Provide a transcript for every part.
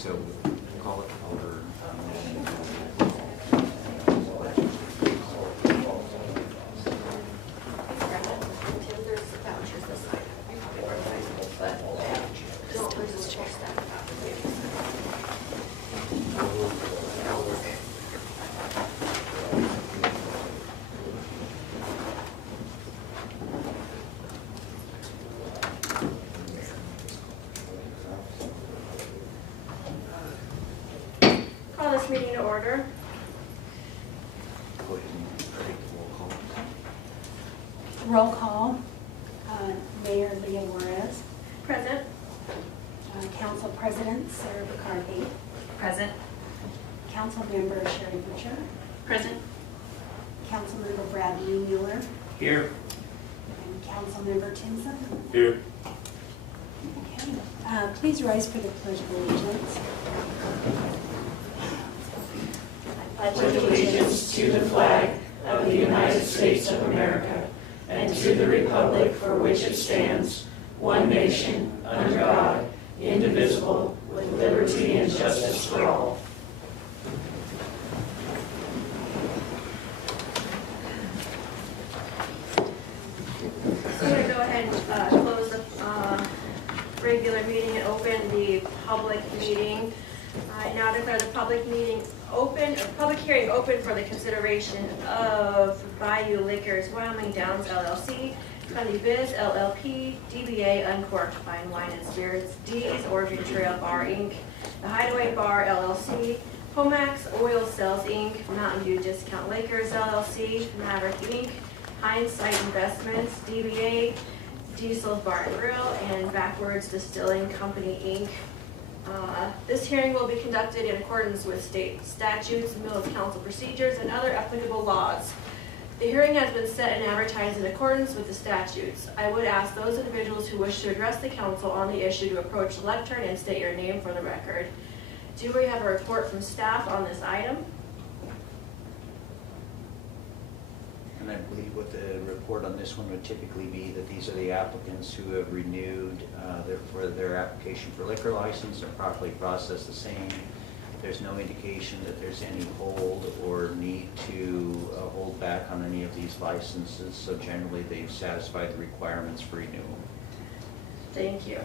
So call it Alder. There's vouchers this side. But don't lose this check stack. Call this meeting to order. Go ahead and take the roll call. Roll call. Mayor Leah Juarez. Present. Council President Sarah McCarthy. Present. Council Member Sherry Butcher. Present. Council Member Brad Mueller. Here. And Council Member Tinson. Here. Okay. Please rise for the Pledge of Allegiance. Pledge allegiance to the flag of the United States of America and to the republic for which it stands, one nation, under God, indivisible, with liberty and justice for all. So I'm going to go ahead and close the regular meeting and open the public meeting. I now declare the public meeting open, or public hearing open for the consideration of Bayou Liquors Wyoming Downs LLC, Cundy Biz LLP, DBA Uncorked Fine Wine and Spirits, D's Origin Trail Bar Inc., The Hideaway Bar LLC, Pomax Oil Sales Inc., Mountain Dew Discount Liquors LLC, Maverick Inc., Hindsight Investments, DBA Diesel Bar and Grill, and Backwards Distilling Company Inc. This hearing will be conducted in accordance with state statutes, Mills Council procedures, and other applicable laws. The hearing has been set and advertised in accordance with the statutes. I would ask those individuals who wish to address the council on the issue to approach the lectern and state your name for the record. Do we have a report from staff on this item? And I believe what the report on this one would typically be that these are the applicants who have renewed for their application for liquor license and properly processed the same. There's no indication that there's any hold or need to hold back on any of these licenses, so generally they've satisfied the requirements for renewal. Thank you.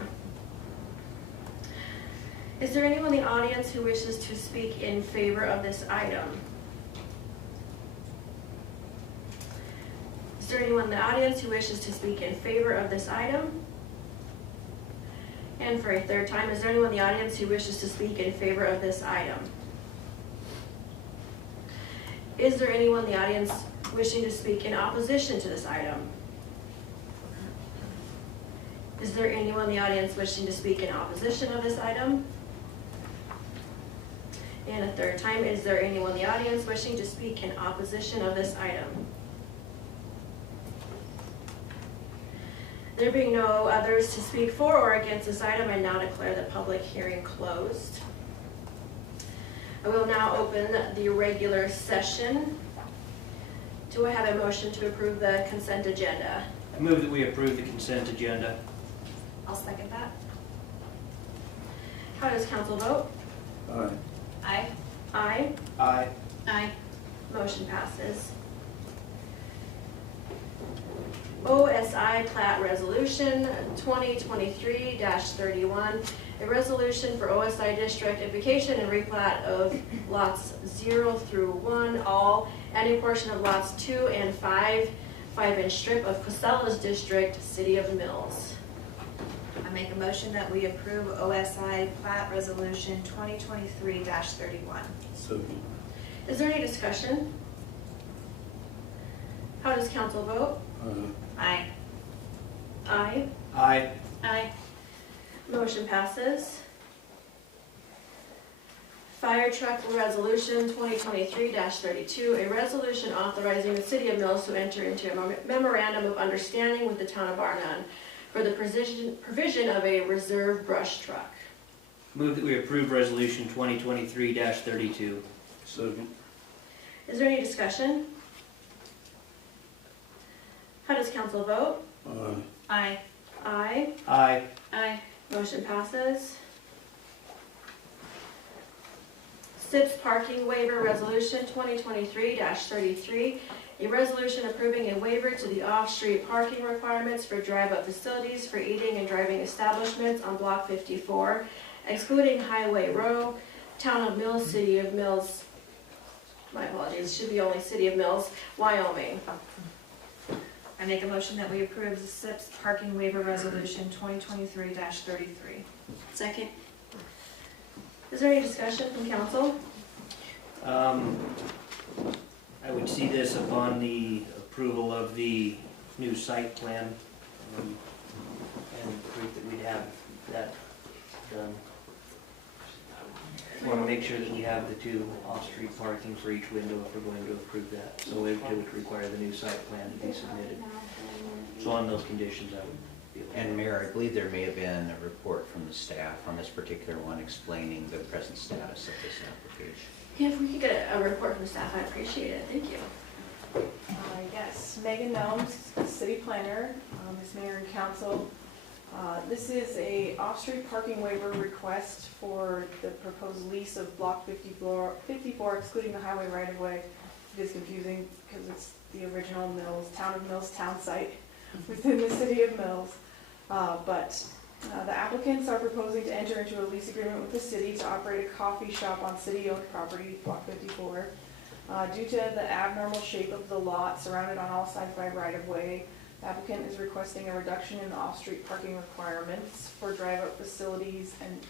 Is there anyone in the audience who wishes to speak in favor of this item? Is there anyone in the audience who wishes to speak in favor of this item? And for a third time, is there anyone in the audience who wishes to speak in favor of this item? Is there anyone in the audience wishing to speak in opposition to this item? Is there anyone in the audience wishing to speak in opposition of this item? And a third time, is there anyone in the audience wishing to speak in opposition of this item? There being no others to speak for or against this item, I now declare the public hearing closed. I will now open the regular session. Do I have a motion to approve the consent agenda? I move that we approve the consent agenda. I'll second that. How does council vote? Aye. Aye. Aye. Aye. Aye. Motion passes. OSI Plat Resolution 2023-31, a resolution for OSI districtification and replat of lots 0 through 1, all, and a portion of lots 2 and 5, 5-inch strip of Cosella's district, City of Mills. I make a motion that we approve OSI Plat Resolution 2023-31. Is there any discussion? How does council vote? Aye. Aye. Aye. Aye. Motion passes. Fire Truck Resolution 2023-32, a resolution authorizing the City of Mills to enter into a memorandum of understanding with the Town of Barnum for the provision of a reserve brush truck. Move that we approve Resolution 2023-32. Second. Is there any discussion? How does council vote? Aye. Aye. Aye. Aye. Motion passes. SIPS Parking Waiver Resolution 2023-33, a resolution approving a waiver to the off-street parking requirements for drive-up facilities for eating and driving establishments on Block 54, excluding Highway Row, Town of Mills, City of Mills, my apologies, should be only City of Mills, Wyoming. I make a motion that we approve the SIPS parking waiver resolution 2023-33. Second. Is there any discussion from council? I would see this upon the approval of the new site plan, and proof that we'd have that done. Want to make sure that we have the 2 off-street parking for each window if we're going to approve that. So it would require the new site plan to be submitted. So on those conditions, I would be able to. And Mayor, I believe there may have been a report from the staff on this particular one explaining the present status of this application. Yeah, if we could get a report from staff, I'd appreciate it. Thank you. Yes, Megan Nelms, City Planner, Ms. Mayor and Council. This is a off-street parking waiver request for the proposed lease of Block 54 excluding the highway right-of-way. It is confusing because it's the original Mills, Town of Mills town site within the City of Mills. The applicants are proposing to enter into a lease agreement with the city to operate a coffee shop on city-owned property, Block 54. Due to the abnormal shape of the lot surrounded on all sides by right-of-way, the applicant is requesting a reduction in the off-street parking requirements for drive-up facilities and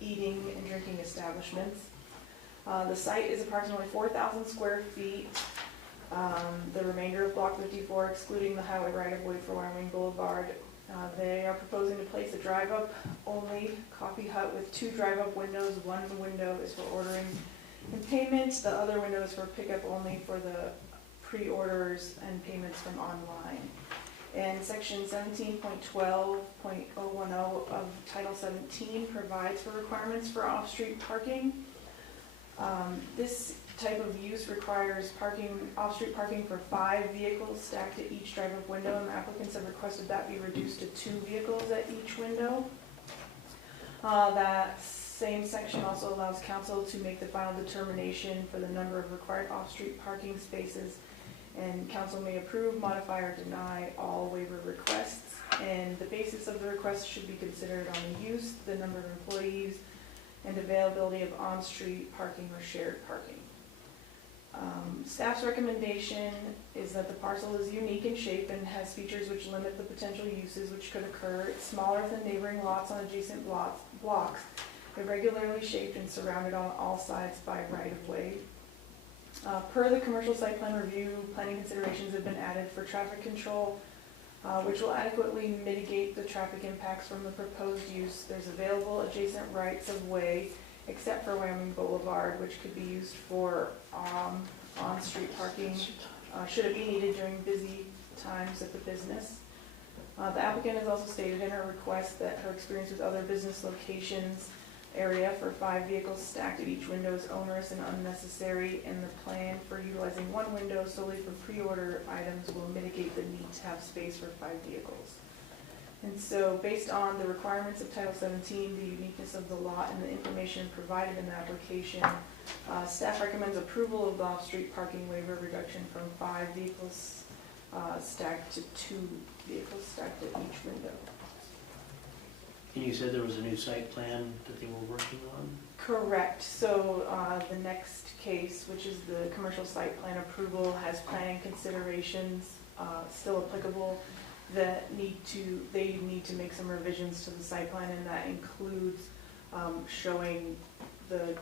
eating and drinking establishments. The site is approximately 4,000 square feet. The remainder of Block 54, excluding the highway right-of-way for Wyoming Boulevard, they are proposing to place a drive-up only coffee hut with 2 drive-up windows. One window is for ordering and payment. The other window is for pickup only for the pre-orders and payments from online. And section 17.12.010 of Title 17 provides for requirements for off-street parking. This type of use requires off-street parking for 5 vehicles stacked at each drive-up window, and the applicants have requested that be reduced to 2 vehicles at each window. That same section also allows council to make the final determination for the number of required off-street parking spaces, and council may approve, modify, or deny all waiver requests. And the basis of the request should be considered on the use, the number of employees, and availability of on-street parking or shared parking. Staff's recommendation is that the parcel is unique in shape and has features which limit the potential uses which could occur. It's smaller than neighboring lots on adjacent blocks, irregularly shaped and surrounded on all sides by right-of-way. Per the commercial site plan review, planning considerations have been added for traffic control, which will adequately mitigate the traffic impacts from the proposed use. There's available adjacent rights of way, except for Wyoming Boulevard, which could be used for on-street parking, should it be needed during busy times at the business. The applicant has also stated in her request that her experience with other business locations area for 5 vehicles stacked at each window is onerous and unnecessary, and the plan for utilizing 1 window solely for pre-order items will mitigate the need to have space for 5 vehicles. And so, based on the requirements of Title 17, the uniqueness of the lot, and the information provided in the application, staff recommends approval of the off-street parking waiver reduction from 5 vehicles stacked to 2 vehicles stacked at each window. And you said there was a new site plan that they were working on? Correct. So the next case, which is the commercial site plan approval, has planning considerations still applicable that they need to make some revisions to the site plan, and that includes showing the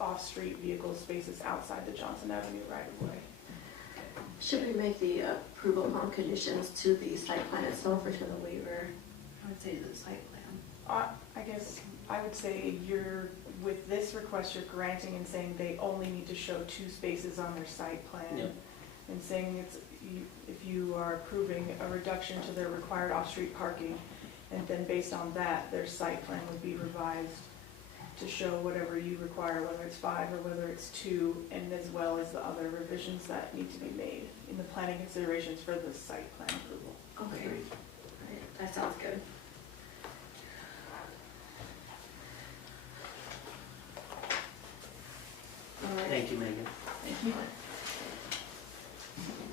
off-street vehicle spaces outside the Johnson Avenue right-of-way. Should we make the approval upon conditions to the site plan itself or to the waiver? I would say to the site plan. I guess I would say with this request, you're granting and saying they only need to show 2 spaces on their site plan. Yep. And saying if you are approving a reduction to their required off-street parking, and then based on that, their site plan would be revised to show whatever you require, whether it's 5 or whether it's 2, and as well as the other revisions that need to be made in the planning considerations for the site plan approval. Okay. All right, that sounds good. Thank you, Megan. Thank you.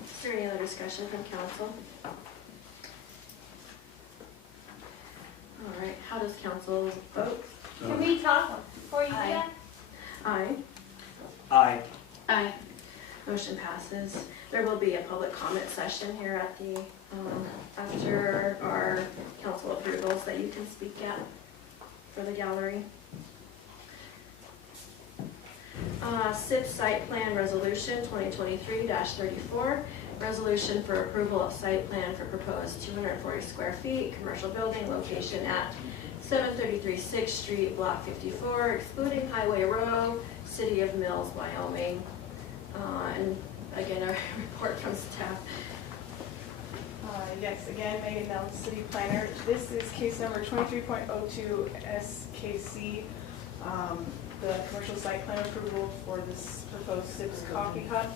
Is there any other discussion from council? All right, how does council vote? Can we talk before you do Aye. that? Aye. Aye. Aye. Motion passes. There will be a public comment session here at the, after our council approvals that you can speak at for the gallery. SIP Site Plan Resolution 2023-34, resolution for approval of site plan for proposed 240 square feet commercial building location at 733 6th Street, Block 54, excluding Highway Row, City of Mills, Wyoming. And again, a report from staff. Yes, again, Megan Nelms, City Planner. This is case number 23.02 SKC, the commercial site plan approval for this proposed Sips Coffee Hut.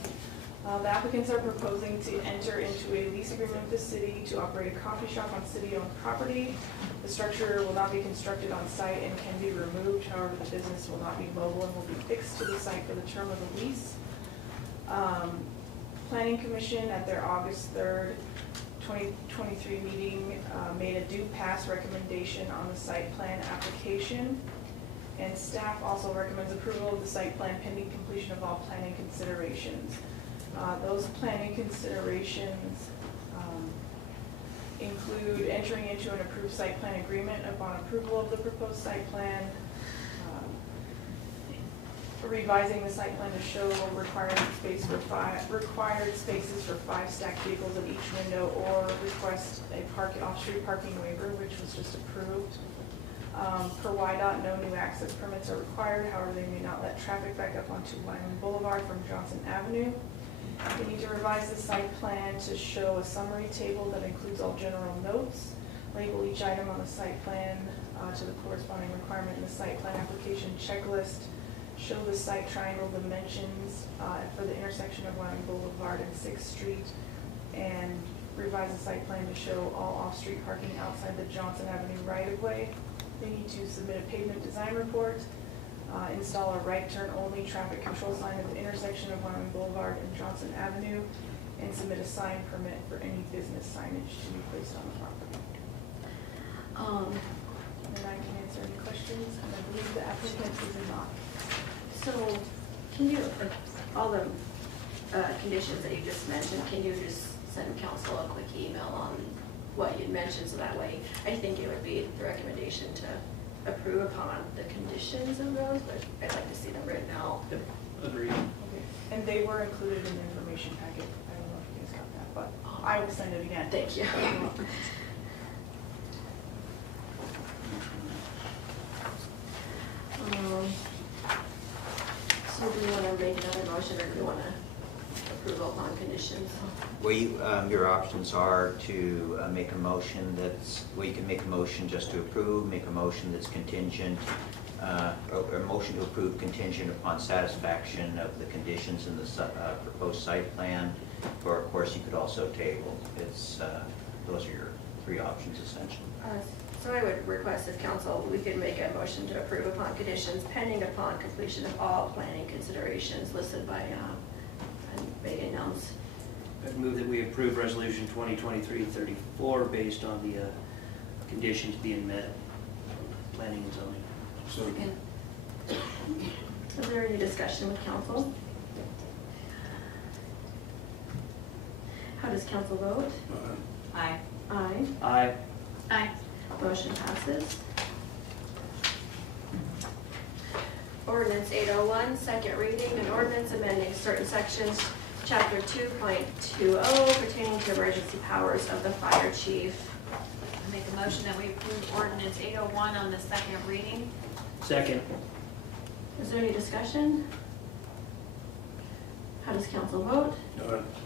The applicants are proposing to enter into a lease agreement with the city to operate a coffee shop on city-owned property. The structure will not be constructed on site and can be removed. However, the business will not be mobile and will be fixed to the site for the term of the lease. Planning Commission at their August 3rd, 2023 meeting made a due pass recommendation on the site plan application. And staff also recommends approval of the site plan pending completion of all planning considerations. Those planning considerations include entering into an approved site plan agreement upon approval of the proposed site plan, revising the site plan to show required spaces for 5 stacked vehicles at each window, or request a off-street parking waiver, which was just approved. Per YDOT, no new access permits are required. However, they may not let traffic back up onto Wyoming Boulevard from Johnson Avenue. They need to revise the site plan to show a summary table that includes all general notes, label each item on the site plan to the corresponding requirement in the site plan application checklist, show the site triangle dimensions for the intersection of Wyoming Boulevard and 6th Street, and revise the site plan to show all off-street parking outside the Johnson Avenue right-of-way. They need to submit a pavement design report, install a right turn only traffic control sign at the intersection of Wyoming Boulevard and Johnson Avenue, and submit a sign permit for any business signage to be placed on the property. And I can answer any questions, and I believe the applicant is not. So can you, for all the conditions that you just mentioned, can you just send council a quick email on what you mentioned, so that way, I think it would be the recommendation to approve upon the conditions of those, but I'd like to see them written out. Yep, agreed. Okay. And they were included in the information packet. I don't know if you guys got that, but I will send it again. Thank you. So do you want to make another motion, or do you want to approve upon conditions? Well, your options are to make a motion that's, well, you can make a motion just to approve, make a motion that's contingent, or a motion to approve contingent upon satisfaction of the conditions in the proposed site plan, or of course you could also table. It's, those are your 3 options essentially. So I would request if council, we could make a motion to approve upon conditions pending upon completion of all planning considerations listed by Megan Nelms. I'd move that we approve resolution 2023-34 based on the conditions being met, planning and zoning. Is there any discussion with council? How does council vote? Aye. Aye. Aye. Aye. Motion passes. Ordinance 801, second reading, an ordinance amending certain sections, chapter 2.20 pertaining to emergency powers of the fire chief. I make a motion that we approve ordinance 801 on the second reading. Second. Is there any discussion? How does council vote?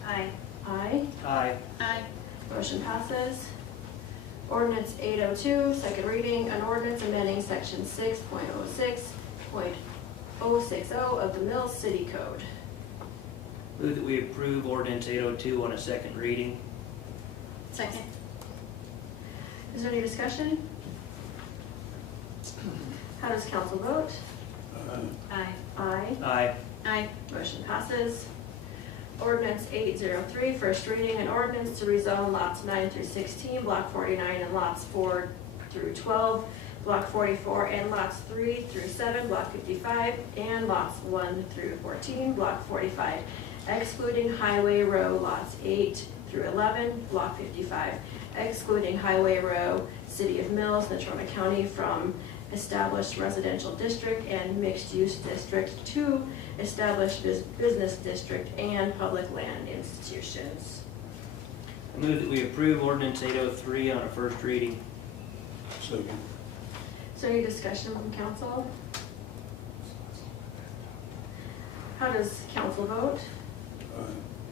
Aye. Aye. Aye. Aye. Motion passes. Ordinance 802, second reading, an ordinance amending section 6.06.060 of the Mills City Code. Move that we approve ordinance 802 on a second reading. Second. Is there any discussion? How does council vote? Aye. Aye. Aye. Aye. Motion passes. Ordinance 803, first reading, an ordinance to rezone lots 9 through 16, block 49, and lots 4 through 12, block 44, and lots 3 through 7, block 55, and lots 1 through 14, block 45, excluding Highway Row lots 8 through 11, block 55, excluding Highway Row, City of Mills, Natrona County from established residential district and mixed-use district to established business district and public land institutions. I move that we approve ordinance 803 on a first reading. Second. Is there any discussion from council? How does council vote?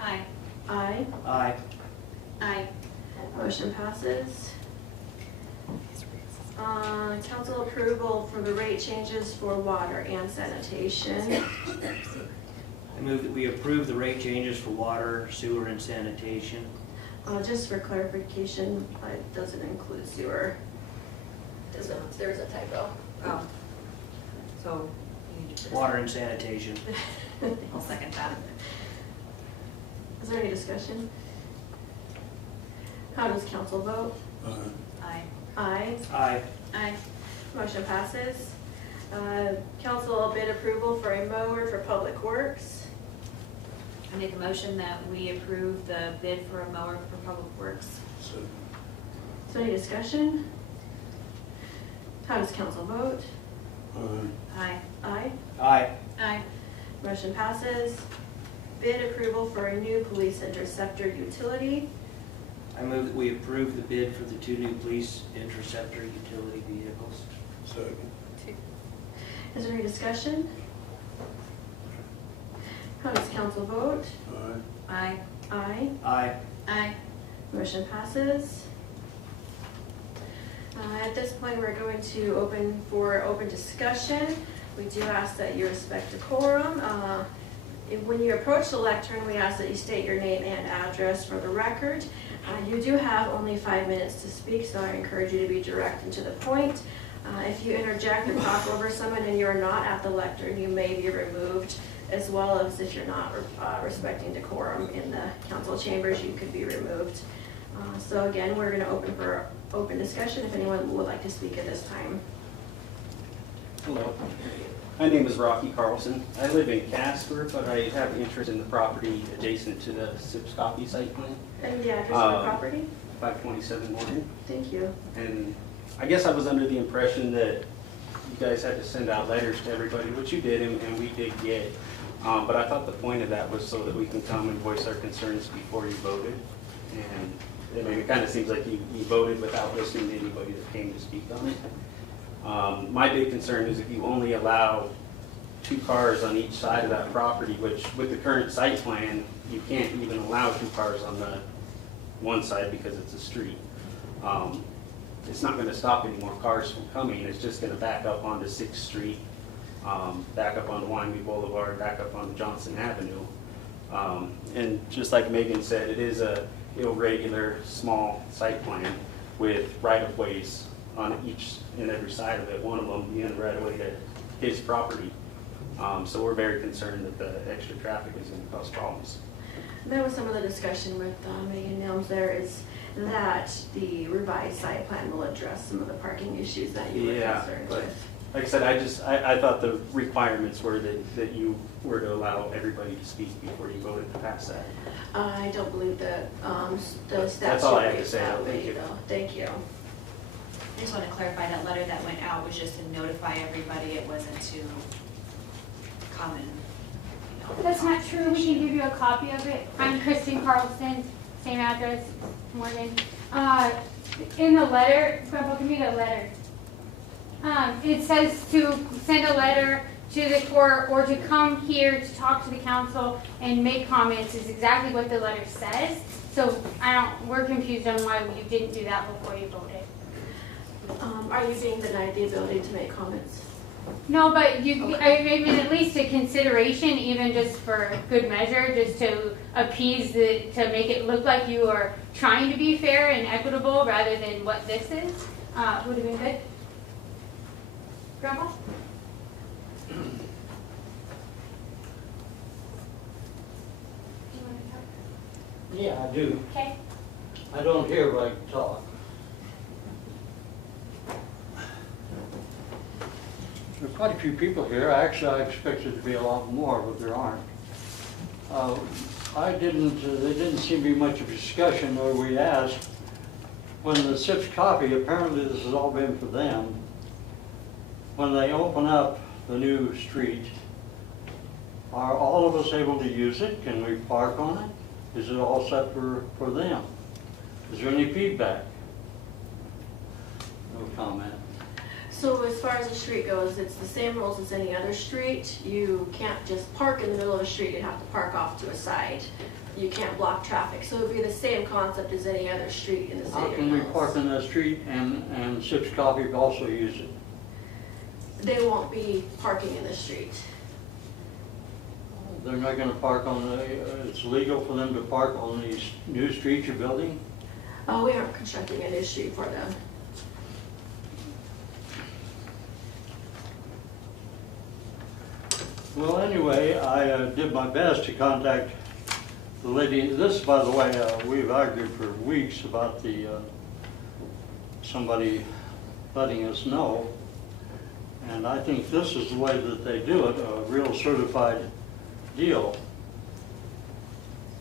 Aye. Aye. Aye. Aye. Motion passes. Council approval for the rate changes for water and sanitation. I move that we approve the rate changes for water, sewer, and sanitation. Just for clarification, it doesn't include sewer. There's a typo. Oh. So, you need to. Water and sanitation. I'll second that. Is there any discussion? How does council vote? Aye. Aye. Aye. Aye. Motion passes. Council bid approval for a mower for Public Works. I make a motion that we approve the bid for a mower for Public Works. Is there any discussion? How does council vote? Aye. Aye. Aye. Aye. Motion passes. Bid approval for a new police interceptor utility. I move that we approve the bid for the 2 new police interceptor utility vehicles. Second. Is there any discussion? How does council vote? Aye. Aye. Aye. Aye. Motion passes. At this point, we're going to open for open discussion. We do ask that you respect decorum. When you approach the lectern, we ask that you state your name and address for the record. You do have only 5 minutes to speak, so I encourage you to be direct and to the point. If you interject or talk over someone and you're not at the lectern, you may be removed, as well as if you're not respecting decorum in the council chambers, you could be removed. So again, we're going to open for open discussion if anyone would like to speak at this time. Hello, my name is Rocky Carlson. I live in Casper, but I have interest in the property adjacent to the Sipscotty site plan, And the address of the property? 527 Morgan. Thank you. And I guess I was under the impression that you guys had to send out letters to everybody, which you did, and we did get. But I thought the point of that was so that we can come and voice our concerns before you voted. And I mean, it kind of seems like you voted without listening to anybody that came to speak on it. My big concern is if you only allow 2 cars on each side of that property, which with the current site plan, you can't even allow 2 cars on the one side because it's a street. It's not going to stop any more cars from coming. It's just going to back up onto 6th Street, back up onto Wyoming Boulevard, back up onto Johnson Avenue. And just like Megan said, it is a irregular, small site plan with right-of-ways on each and every side of it, one of them being the right-of-way to his property. So we're very concerned that the extra traffic is going to cause problems. That was some of the discussion with Megan Nelms there, is that the revised site plan will address some of the parking issues that you were concerned but with. like I said, I thought the requirements were that you were to allow everybody to speak before you voted to pass that. I don't believe that the statute That's all I have to reads say. that Thank way, you. though. Thank you. I just want to clarify, that letter that went out was just to notify everybody, it wasn't to come and, you know. That's not true. We can give you a copy of it. I'm Kristen Carlson, same address, Morgan. In the letter, Grandpa, give me the letter. It says to send a letter to the court or to come here to talk to the council and make comments is exactly what the letter says. So we're confused on why you didn't do that before you voted. Are you being denied the ability to make comments? No, but I mean, at least a consideration, even just for good measure, just to appease to make it look like you are trying to be fair and equitable rather than what this is, would have been good. Grandpa? Yeah, I do. Okay. I don't hear, but I can talk. There are quite a few people here. Actually, I expected to be a lot more, but there aren't. There didn't seem to be much of a discussion where we asked, when the SIP's copy, apparently this has all been for them, when they open up the new street, are all of us able to use it? Can we park on it? Is it all set for them? Is there any feedback? No comment. So as far as the street goes, it's the same rules as any other street. You can't just park in the middle of a street, you have to park off to a side. You can't block traffic, so it'd be the same concept as any other street in the city How of can we Mills. park on that street and SIP's copy also use it? They won't be parking in the street. They're not gonna park on it's legal for them to park on these new streets you're building? Oh, we aren't constructing a new street for them. Well, anyway, I did my best to contact the lady. This, by the way, we've argued for weeks about somebody letting us know. And I think this is the way that they do it, a real certified deal.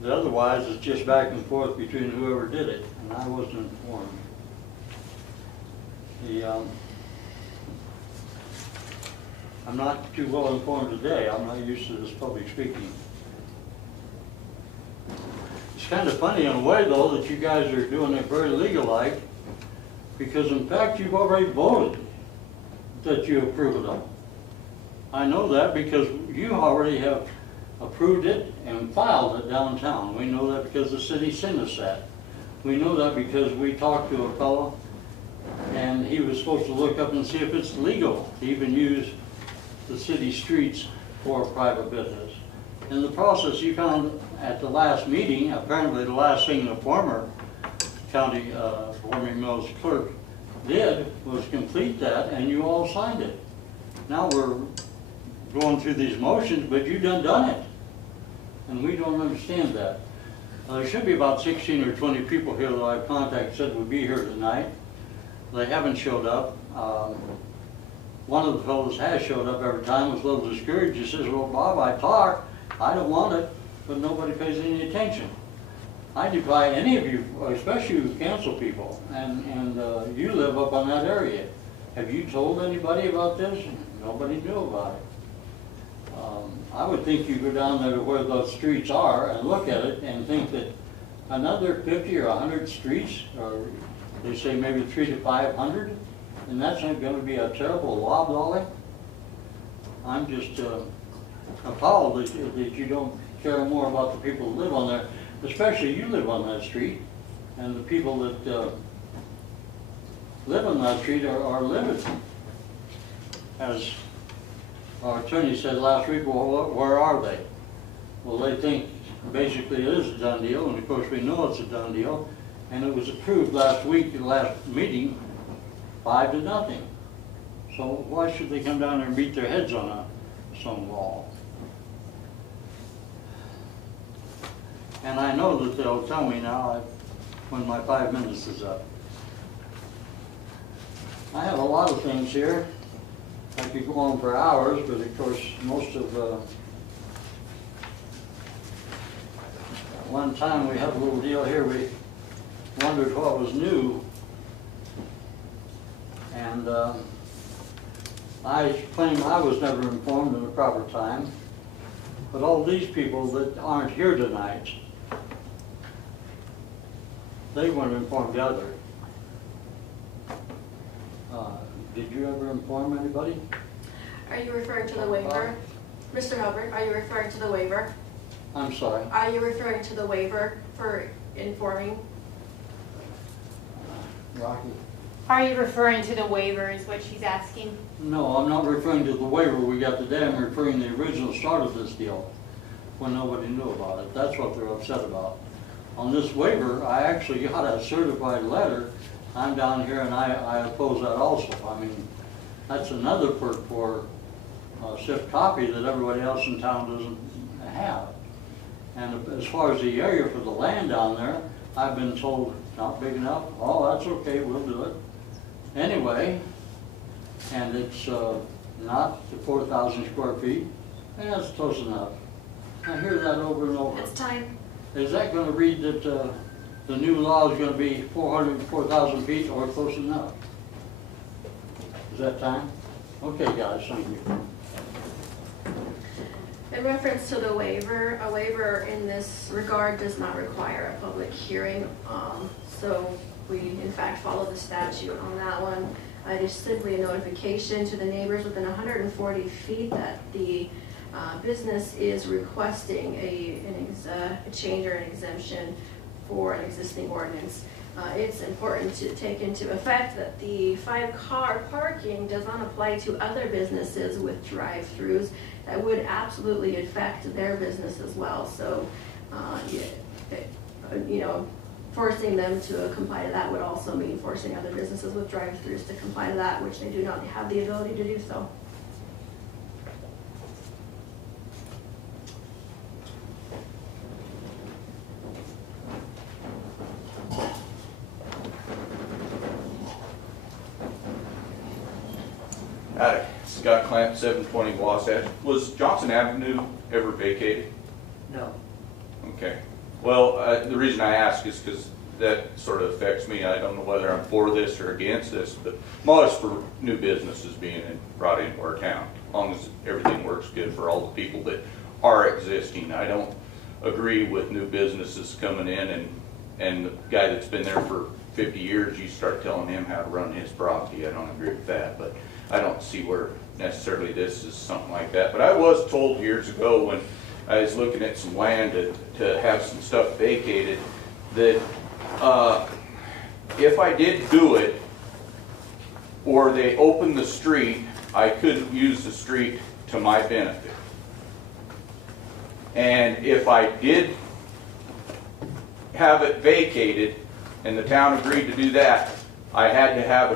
Otherwise, it's just back and forth between whoever did it, and I wasn't informed. I'm not too well informed today. I'm not used to this public speaking. It's kind of funny in a way, though, that you guys are doing it very legal-like, because in fact, you've already voted that you approve it all. I know that because you already have approved it and filed it downtown. We know that because the city sent us that. We know that because we talked to a fellow and he was supposed to look up and see if it's legal to even use the city streets for private business. In the process, you found at the last meeting, apparently the last thing the former county Warming Mills clerk did was complete that, and you all signed it. Now we're going through these motions, but you done it. And we don't understand that. There should be about 16 or 20 people here that I've contacted said would be here tonight. They haven't showed up. One of the fellows has showed up every time, was a little discouraged. He says, well, Bob, I talk, I don't want it, but nobody pays any attention. I defy any of you, especially you council people, and you live up on that area. Have you told anybody about this? Nobody knew about it. I would think you go down there to where those streets are and look at it and think that another 50 or 100 streets, or they say maybe 300 to 500, and that's not going to be a terrible loblolly. I'm just appalled that you don't care more about the people who live on there, especially you live on that street, and the people that live on that street are living. As our attorney said last week, well, where are they? Well, they think basically it is a done deal, and of course we know it's a done deal, and it was approved last week, the last meeting, 5-0. So why should they come down there and beat their heads on some wall? And I know that they'll tell me now when my 5 minutes is up. I have a lot of things here. I could go on for hours, but of course most of one time we had a little deal here. We wondered what was new, and I claim I was never informed in the proper time. But all these people that aren't here tonight, they weren't informed either. Did you ever inform anybody? Are you referring to the waiver? Mr. Hubbard, are you referring to the waiver? I'm sorry. Are you referring to the waiver for informing? Rocky? Are you referring to the waiver is what she's asking? No, I'm not referring to the waiver we got today. I'm referring to the original start of this deal when nobody knew about it. That's what they're upset about. On this waiver, I actually got a certified letter. I'm down here and I oppose that also. I mean, that's another perk for SIP copy that everybody else in town doesn't have. And as far as the area for the land down there, I've been told it's not big enough. Oh, that's okay, we'll do it. Anyway, and it's not the 4,000 square feet. And that's close enough. I hear that over and over. It's time. Is that gonna read that the new law is gonna be 4,000 feet or close enough? Is that time? Okay, guys, thank you. In reference to the waiver, a waiver in this regard does not require a public hearing. So we in fact follow the statute on that one. It is simply a notification to the neighbors within 140 feet that the business is requesting a change or an exemption for an existing ordinance. It's important to take into effect that the 5-car parking does not apply to other businesses with drive-throughs. That would absolutely affect their business as well. So, you know, forcing them to comply to that would also mean forcing other businesses with drive-throughs to comply to that, which they do not have the ability to do so. Howdy, Scott Clamp, 720 Wasatch. Was Johnson Avenue ever vacated? No. Okay. Well, the reason I ask is because that sort of affects me. I don't know whether I'm for this or against this, but I'm always for new businesses being brought into our town, as long as everything works good for all the people that are existing. I don't agree with new businesses coming in and the guy that's been there for 50 years, you start telling him how to run his property. I don't agree with that, but I don't see where necessarily this is something like that. But I was told years ago when I was looking at some land to have some stuff vacated that if I did do it or they opened the street, I couldn't use the street to my benefit. And if I did have it vacated and the town agreed to do that, I had to have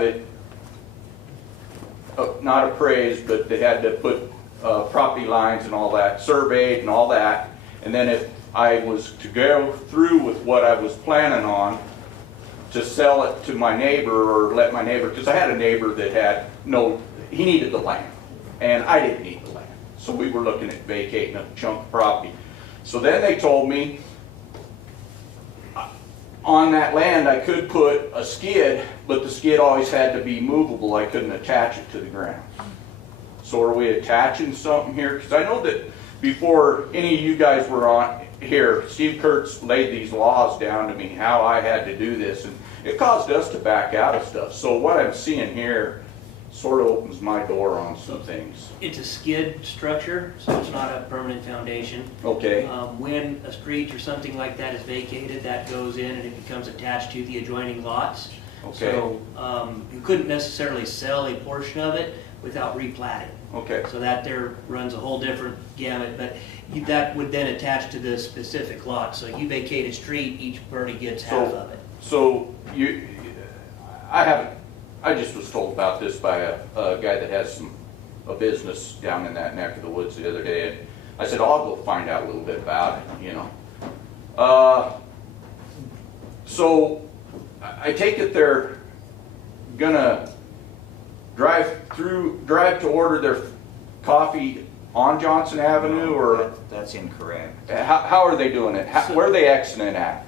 it not appraised, but they had to put property lines and all that, surveyed and all that. And then if I was to go through with what I was planning on to sell it to my neighbor or let my neighbor, because I had a neighbor that had he needed the land and I didn't need the land. So we were looking at vacating a chunk of property. So then they told me on that land I could put a skid, but the skid always had to be movable. I couldn't attach it to the ground. So are we attaching something here? Because I know that before any of you guys were on here, Steve Kurtz laid these laws down to me, how I had to do this, and it caused us to back out of stuff. So what I'm seeing here sort of opens my door on some things. It's a skid structure, so it's not a permanent foundation. Okay. When a street or something like that is vacated, that goes in and it becomes attached to the adjoining lots. Okay. So you couldn't necessarily sell a portion of it without replatting. Okay. So that there runs a whole different gamut, but that would then attach to the specific lot. So you vacate a street, each party gets half of it. So I just was told about this by a guy that has a business down in that neck of the woods the other day, and I said, I'll go find out a little bit about it, you know. So I take it they're gonna drive to order their coffee on Johnson Avenue, or That's incorrect. how are they doing it? Where are they exiting at?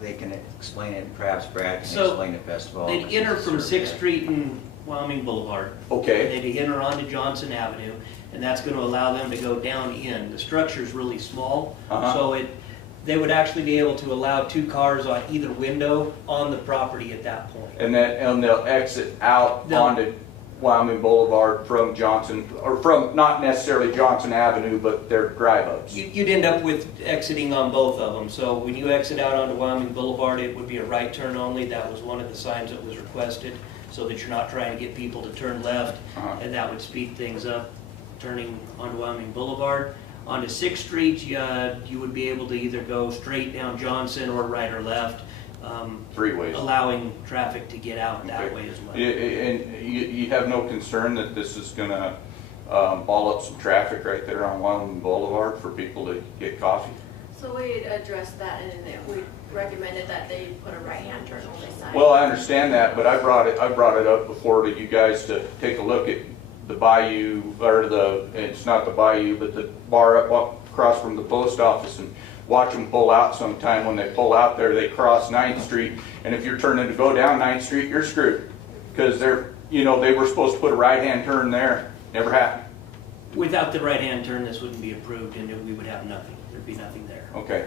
They can explain it, perhaps Brad can So, explain it best of all. They'd enter from 6th Street and Wyoming Boulevard. Okay. They'd enter onto Johnson Avenue, and that's going to allow them to go down in. The structure's really small, so they would actually be able to allow 2 cars on either window on the property at that point. And they'll exit out onto Wyoming Boulevard from Johnson, or from not necessarily Johnson Avenue, but their drive-ups. You'd end up with exiting on both of them. So when you exit out onto Wyoming Boulevard, it would be a right turn only. That was one of the signs that was requested, so that you're not trying to get people to turn left, and that would speed things up, turning onto Wyoming Boulevard. Onto 6th Street, you would be able to either go straight down Johnson or right or left. 3 ways. Allowing traffic to get out that way as well. And you have no concern that this is going to ball up some traffic right there on Wyoming Boulevard for people to get coffee. So we addressed that and then we recommended that they put a right-hand turn only sign. Well, I understand that, but I brought it up before to you guys to take a look at the bayou, or it's not the bayou, but the bar up across from the post office, and watch them pull out sometime. When they pull out there, they cross 9th Street, and if you're turning to go down 9th Street, you're screwed. Because they were supposed to put a right-hand turn there. Never happened. Without the right-hand turn, this wouldn't be approved, and we would have nothing. There'd be nothing there. Okay.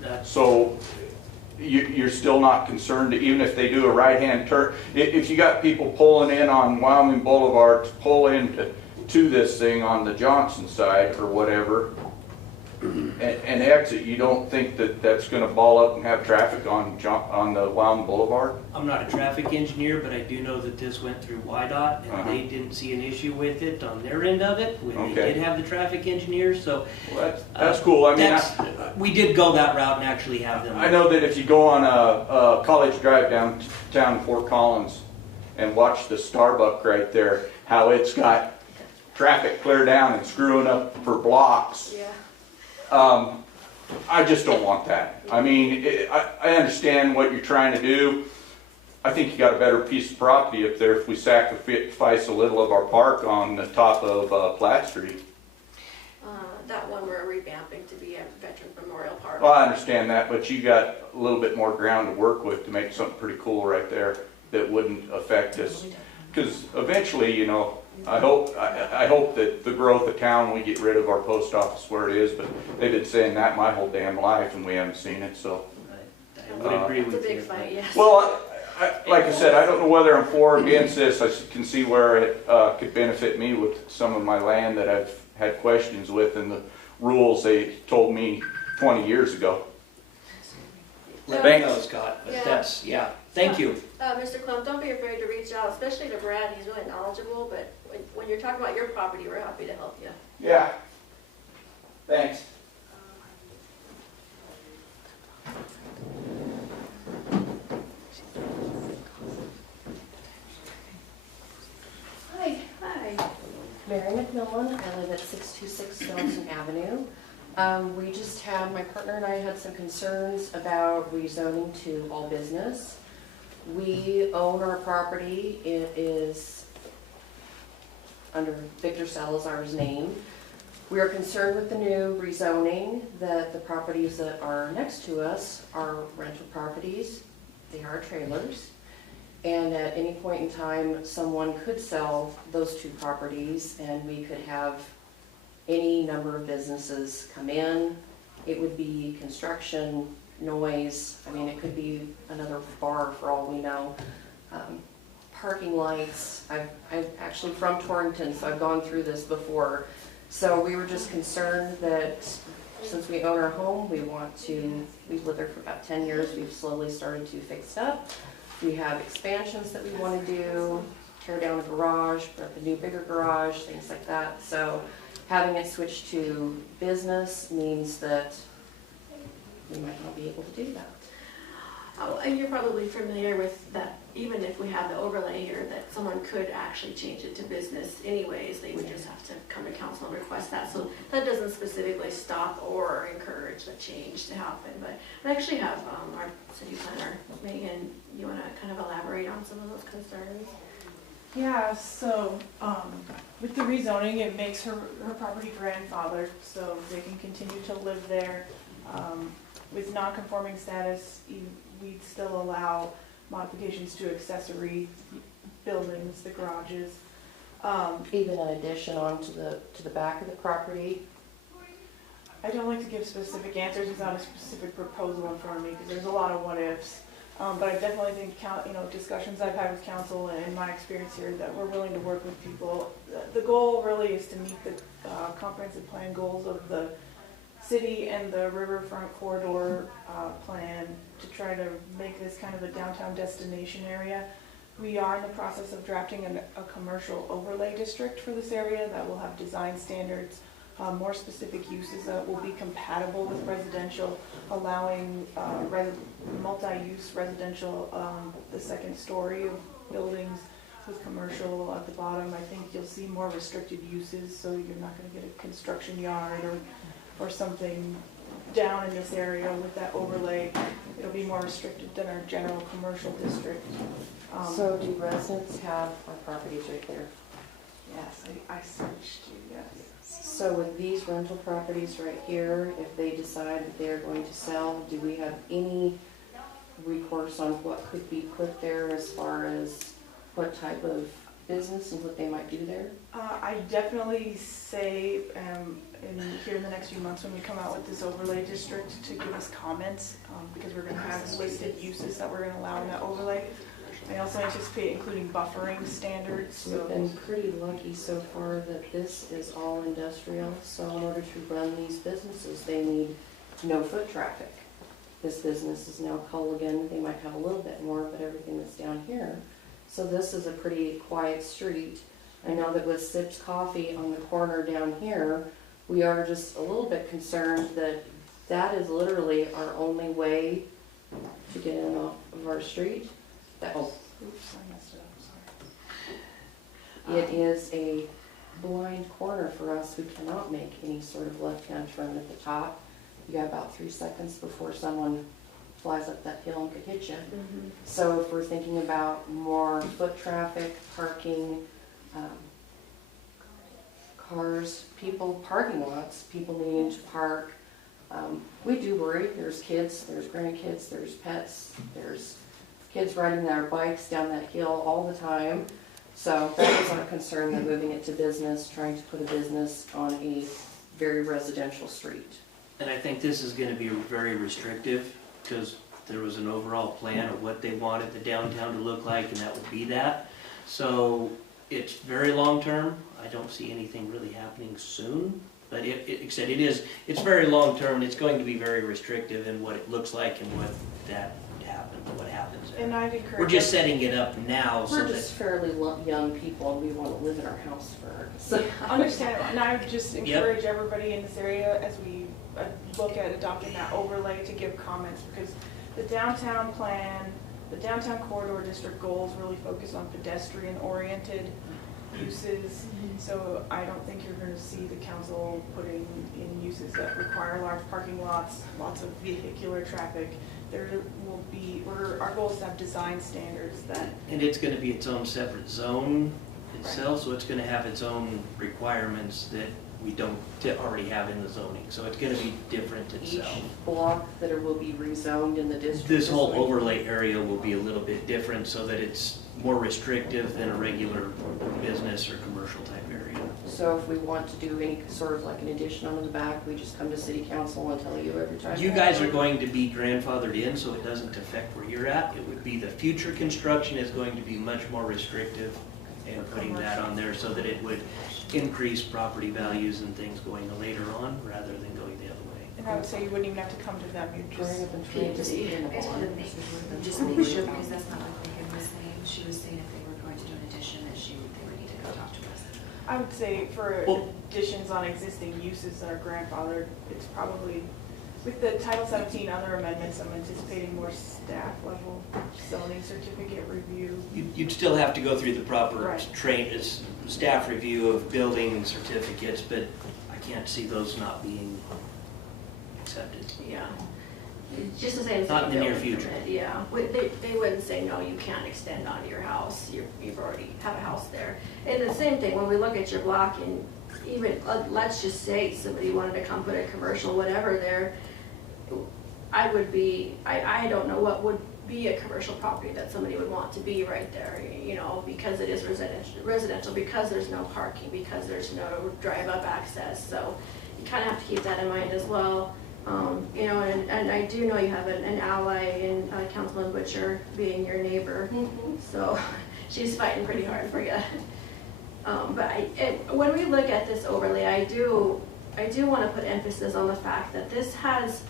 That's, So you're still not concerned, even if they do a right-hand turn? If you got people pulling in on Wyoming Boulevard to pull into this thing on the Johnson side or whatever, and exit, you don't think that that's going to ball up and have traffic on the Wyoming Boulevard? I'm not a traffic engineer, but I do know that this went through YDOT, and they didn't see an issue with it on their end of it, when they Okay. did have the traffic engineers, so. Well, that's cool. I mean, we did go that route and actually have them. I know that if you go on a College Drive downtown Fort Collins and watch the Starbucks right there, how it's got traffic clear down and screwing up for blocks. Yeah. I just don't want that. I mean, I understand what you're trying to do. I think you got a better piece of property up there if we sacrifice a little of our park on the top of Platt Street. That one we're revamping to be a Veteran Memorial Park. Well, I understand that, but you got a little bit more ground to work with to make something pretty cool right there that wouldn't affect us. Because eventually, I hope that the growth of town, we get rid of our post office where it is, but they've been saying that my whole damn life and we haven't seen it, so. I would agree It's a with you. big fight, yes. Well, like I said, I don't know whether I'm for or against this. I can see where it could benefit me with some of my land that I've had questions with and the rules they told me 20 years ago. Let me know, Scott, but Yeah. that's, yeah, thank you. Mr. Clem, don't be afraid to reach out, especially to Brad. He's really knowledgeable, but when you're talking about your property, we're happy to help you. Yeah. Thanks. Hi. Hi. Mary McMillan, I live at 626 Johnson Avenue. We just had, my partner and I had some concerns about rezoning to all business. We own our property, it is under Victor Salazar's name. We are concerned with the new rezoning, that the properties that are next to us are rental properties, they are trailers. And at any point in time, someone could sell those two properties and we could have any number of businesses come in. It would be construction, noise, I mean, it could be another bar for all we know. Parking lights, I'm actually from Torrington, so I've gone through this before. So we were just concerned that since we own our home, we've lived there for about 10 years, we've slowly started to fix it up. We have expansions that we want to do, tear down a garage, put up a new bigger garage, things like that. So having it switch to business means that we might not be able to do that. Oh, and you're probably familiar with that, even if we have the overlay here, that someone could actually change it to business anyways. They would just have to come to council and request that. So that doesn't specifically stop or encourage the change to happen. But I actually have our city planner, Megan, you want to kind of elaborate on some of those concerns? Yeah, so, with the rezoning, it makes her property grandfathered, so they can continue to live there. With non-conforming status, we'd still allow modifications to accessory buildings, the garages. Even an addition onto the back of the property. I don't like to give specific answers without a specific proposal in front of me, because there's a lot of what ifs. But I definitely think, discussions I've had with council and in my experience here, that we're willing to work with people. The goal really is to meet the comprehensive plan goals of the city and the riverfront corridor plan to try to make this kind of a downtown destination area. We are in the process of drafting a commercial overlay district for this area that will have design standards, more specific uses that will be compatible with residential, allowing multi-use residential, the second story of buildings, with commercial at the bottom, I think you'll see more restricted uses, so you're not gonna get a construction yard or something down in this area with that overlay. It'll be more restricted than our general commercial district. So do residents have our properties right there? Yes, I searched you, yes. So with these rental properties right here, if they decide that they're going to sell, do we have any recourse on what could be put there as far as what type of business and what they might do there? I definitely say, here in the next few months when we come out with this overlay district, to give us comments, because we're gonna have listed uses that we're gonna allow in that overlay. I also anticipate including buffering standards, We've so. been pretty lucky so far that this is all industrial, so in order to run these businesses, they need no foot traffic. This business is now Culligan, they might have a little bit more, but everything that's down here. So this is a pretty quiet street. I know that with Sips Coffee on the corner down here, we are just a little bit concerned that that is literally our only way to get in off of our street. That, Oops, I messed it up, sorry. it is a blind corner for us. We cannot make any sort of left-hand turn at the top. You got about 3 seconds before someone flies up that hill and could hit you. So if we're thinking about more foot traffic, parking, cars, people, parking lots, people needing to park, we do worry. There's kids, there's grandkids, there's pets, there's kids riding their bikes down that hill all the time. So that is our concern, that moving it to business, trying to put a business on a very residential street. And I think this is gonna be very restrictive, because there was an overall plan of what they wanted the downtown to look like, and that would be that. So it's very long-term. I don't see anything really happening soon, but it's very long-term, and it's going to be very restrictive in what it looks like and what happens there. And I'd encourage. We're just setting it up now so We're that, just fairly young people, and we want to live in our house for, so. Understandable, and I would just encourage everybody in this area as we look at adopting that overlay to give comments, because the downtown plan, the downtown corridor district goals really focus on pedestrian-oriented uses. So I don't think you're going to see the council putting in uses that require large parking lots, lots of vehicular traffic. There will be, our goal is to have design standards that. and it's gonna be its own separate zone itself, so it's gonna have its own requirements that we don't already have in the zoning, so it's gonna be different Each itself. block that will be rezoned in the district. This whole is going- overlay area will be a little bit different so that it's more restrictive than a regular business or commercial type area. So if we want to do any sort of like an addition on the back, we just come to city council and tell you every time. You guys are going to be grandfathered in, so it doesn't affect where you're at. It would be the future construction is going to be much more restrictive, and putting that on there so that it would increase property values and things going later on rather than going the other way. And I would say you wouldn't even have to come to them, you'd Growing just. up in Trinity, just being a I just barn. wanted to just make sure, because that's not what Megan was saying. She was saying if they were going to do an addition, that they would need to go talk to us. I would say for Well- additions on existing uses that are grandfathered, it's probably, with the Title 17 other amendments, I'm anticipating more staff level zoning certificate review. You'd still have to go through the proper Right. staff review of building certificates, but I can't see those not being accepted. Yeah. Just the same. Not in the near building future. permit, Yeah, they wouldn't say, no, you can't extend onto your house, you've already have a house there. And the same thing, when we look at your block, and even, let's just say somebody wanted to come put a commercial, whatever there, I don't know what would be a commercial property that somebody would want to be right there, you know, because it is residential, because there's no parking, because there's no drive-up access, so you kind of have to keep that in mind as well. You know, and I do know you have an ally in Councilman Butcher being your neighbor, so she's fighting pretty hard for you. But when we look at this overlay, I do want to put emphasis on the fact that this has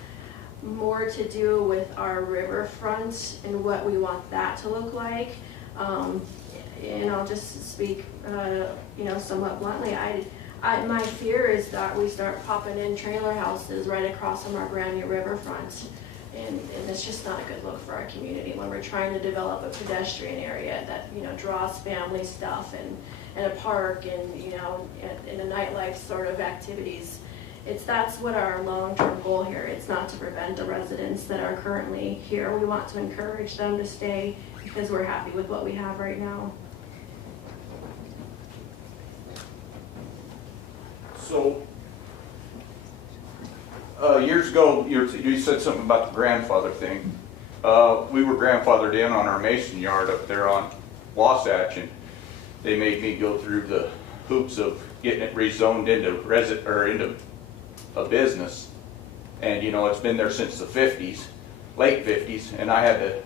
more to do with our riverfront and what we want that to look like. And I'll just speak, you know, somewhat bluntly. My fear is that we start popping in trailer houses right across from our brand new riverfront. And it's just not a good look for our community when we're trying to develop a pedestrian area that, you know, draws family stuff and a park and, you know, and a nightlife sort of activities. That's what our long-term goal here. It's not to prevent the residents that are currently here. We want to encourage them to stay because we're happy with what we have right now. So, years ago, you said something about the grandfather thing. We were grandfathered in on our mason yard up there on Wasatch, and they made me go through the hoops of getting it rezoned into a business. And you know, it's been there since the 50s, late 50s, and I had to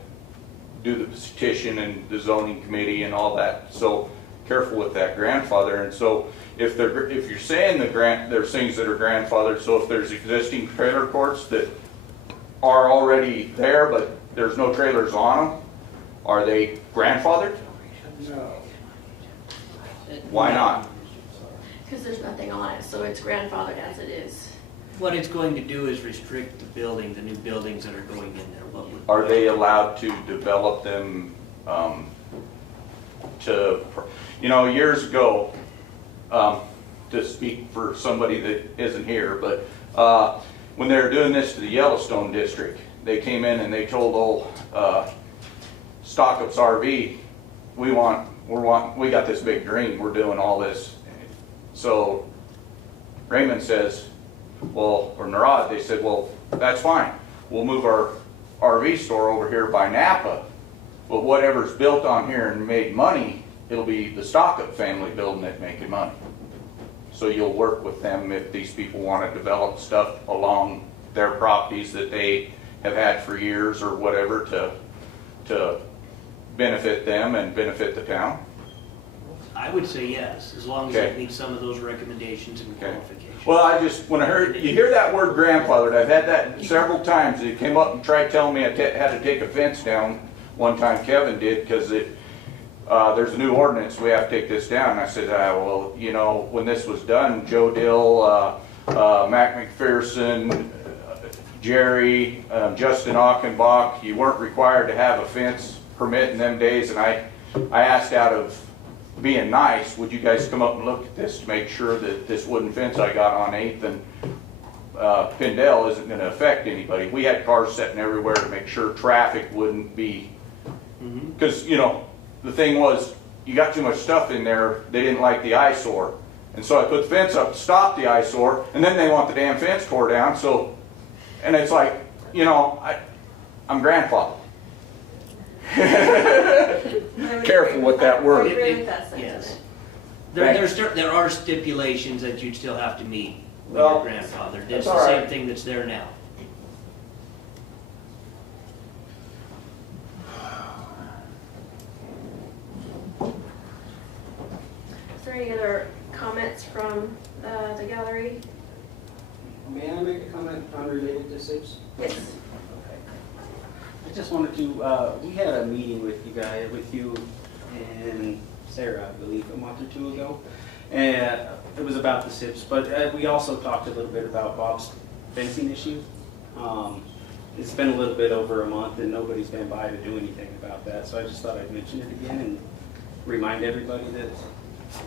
do the petition and the zoning committee and all that. So careful with that grandfather. And so if you're saying there's things that are grandfathered, so if there's existing trailer courts that are already there but there's no trailers on them, are they grandfathered? No. Why not? Because there's nothing on it, so it's grandfathered as it is. What it's going to do is restrict the new buildings that are going in there. Are they allowed to develop them you know, years ago, to speak for somebody that isn't here, but when they were doing this to the Yellowstone district, they came in and they told old Stockup's RV, we got this big dream, we're doing all this. So Raymond says, well, or Narad, they said, well, that's fine. We'll move our RV store over here by Napa, but whatever's built on here and made money, it'll be the Stockup family building it making money. So you'll work with them if these people want to develop stuff along their properties that they have had for years or whatever to benefit them and benefit the town. I would say yes, as long as Okay. it meets some of those recommendations and Okay. qualifications. Well, when I heard, you hear that word grandfathered, I've had that several times. They came up and tried telling me I had to take a fence down. One time Kevin did, because there's a new ordinance, we have to take this down. And I said, well, you know, when this was done, Joe Dill, Mac McPherson, Jerry, Justin Achenbach, you weren't required to have a fence permit in them days. And I asked, out of being nice, would you guys come up and look at this to make sure that this wooden fence I got on 8th and Pindell isn't going to affect anybody. We had cars sitting everywhere to make sure traffic wouldn't be, because you know, the thing was, you got too much stuff in there, they didn't like the eyesore. And so I put the fence up to stop the eyesore, and then they want the damn fence tore down. So, and it's like, you know, I'm grandfather. Careful with that word. I agree with that Yes. sentiment. There are stipulations that you'd still have to meet with Well, your grandfather. That's that's the all same right. thing that's there now. Is there any other comments from the gallery? May I make a comment unrelated to SIPs? Yes. I just wanted to, we had a meeting with you and Sarah, I believe, a month or two ago. And it was about the SIPs, but we also talked a little bit about Bob's fencing issue. It's been a little bit over a month and nobody's been by to do anything about that. So I just thought I'd mention it again and remind everybody that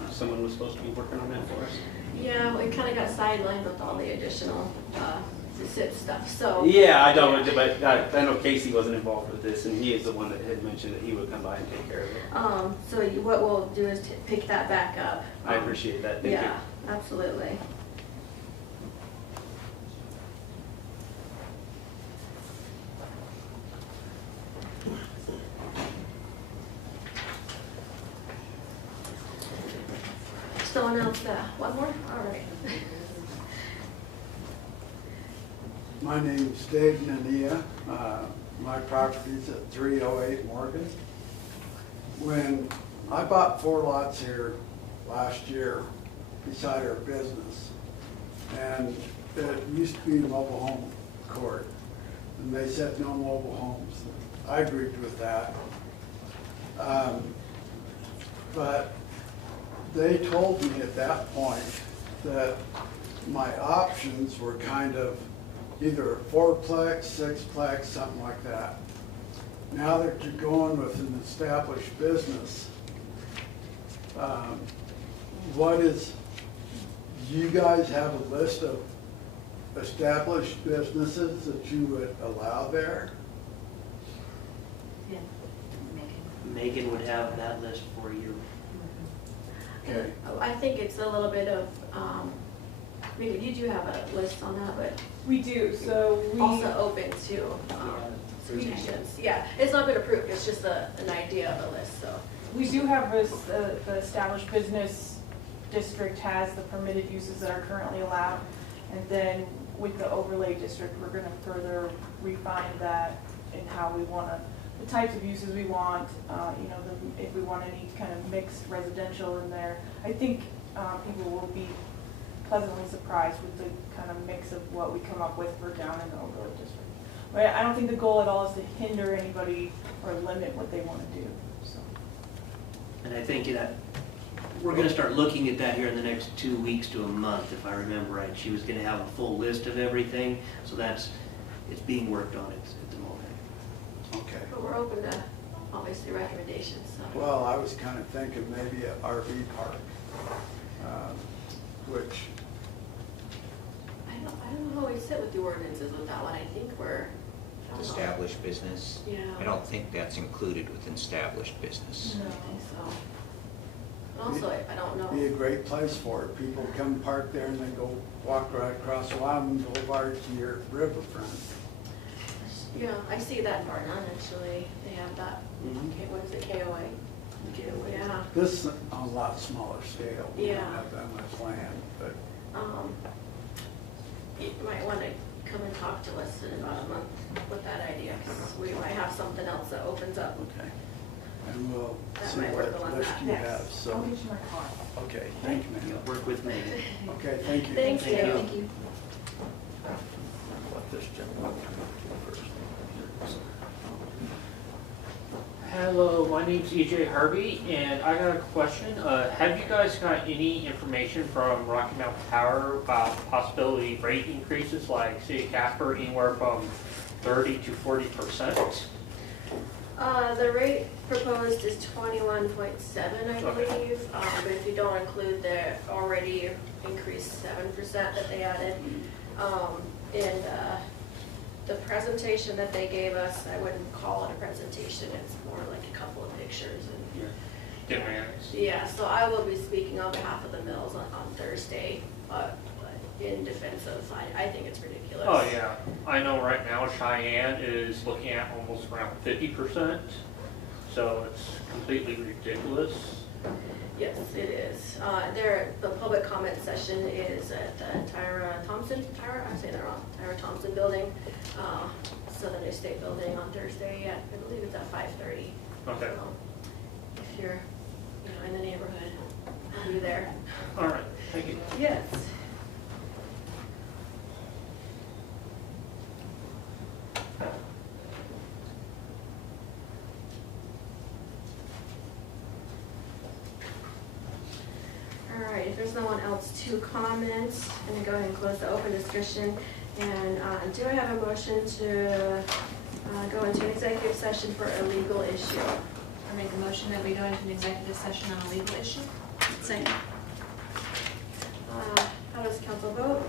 someone was supposed to be working on that for us. Yeah, we kind of got sidelined with all the additional SIP stuff, so. Yeah, I don't, but I know Casey wasn't involved with this, and he is the one that had mentioned that he would come by and take care of it. So what we'll do is pick that back up. I appreciate that, thank you. Yeah, absolutely. Still announce one more? All right. My name's Dave Nania. My property's at 308 Morgan. When I bought 4 lots here last year beside our business, and it used to be a mobile home court, and they said no mobile homes. I agreed with that. But they told me at that point that my options were kind of either a fourplex, sixplex, something like that. Now that you're going with an established business, do you guys have a list of established businesses that you would allow there? Yeah. Megan would have that list for you. Okay. I think it's a little bit of, Megan, you do have a list on that, but We do, so we. also open to suggestions. Yeah, it's not been approved, it's just an idea of a list, so. We do have this, the established business district has the permitted uses that are currently allowed. And then with the overlay district, we're gonna further refine that and how we wanna, the types of uses we want, you know, if we want any kind of mixed residential in there. I think, people will be pleasantly surprised with the kind of mix of what we come up with for down in the overlay district. But I don't think the goal at all is to hinder anybody or limit what they wanna do, so. And I think that, we're gonna start looking at that here in the next 2 weeks to a month, if I remember right. She was gonna have a full list of everything, so it's being worked on at the moment. Okay. But we're open to, obviously, recommendations, so. Well, I was kind of thinking maybe an RV park, which, I don't know how we sit with the ordinances with that one, I think we're. I don't know. Established business. Yeah. I don't think that's included within established business. I don't think so. And also, I don't know. be a great place for it. People come park there and then go walk right across Wyoming Boulevard to your riverfront. Yeah, I see that in Barnum, actually, they have that, Mhm. what is it, KOA? Yeah. This is on a lot smaller scale. We don't Yeah. have that much land, but You might want to come and talk to us in about a month with that idea, because we might have something else that opens up. okay. And we'll That see might work what along list that. you Yes. have, I'll so, get you my card. okay, thank you, You'll ma'am. work with Megan. Okay, thank you. Thank you. Thank you. Let this gentleman first. Hello, my name's EJ Harvey, and I got a question. Have you guys got any information from Rocky Mountain Power about possibility rate increases, like City of Casper, anywhere from 30 to 40%? The rate proposed is 21.7, I Okay. believe, but if you don't include the already increased 7% that they added. In the presentation that they gave us, I wouldn't call it a presentation, it's more like a couple of pictures. And Demands. yeah, so I will be speaking on behalf of the mills on Thursday, but in defense of, I think it's ridiculous. Oh, yeah. I know right now Cheyenne is looking at almost around 50%, so it's completely ridiculous. Yes, it is. The public comment session is at the I'm saying that wrong, Tyra Thompson Building, Southern New State Building on Thursday, I believe it's at 5:30. Okay. So, if you're, in the neighborhood, I'll be there. All right, thank you. Yes. All right, if there's no one else to comment, I'm gonna go ahead and close the open discussion. And do I have a motion to go into an executive session for a legal issue? I make a motion that we go into an executive session on a legal issue. Second. How does council vote?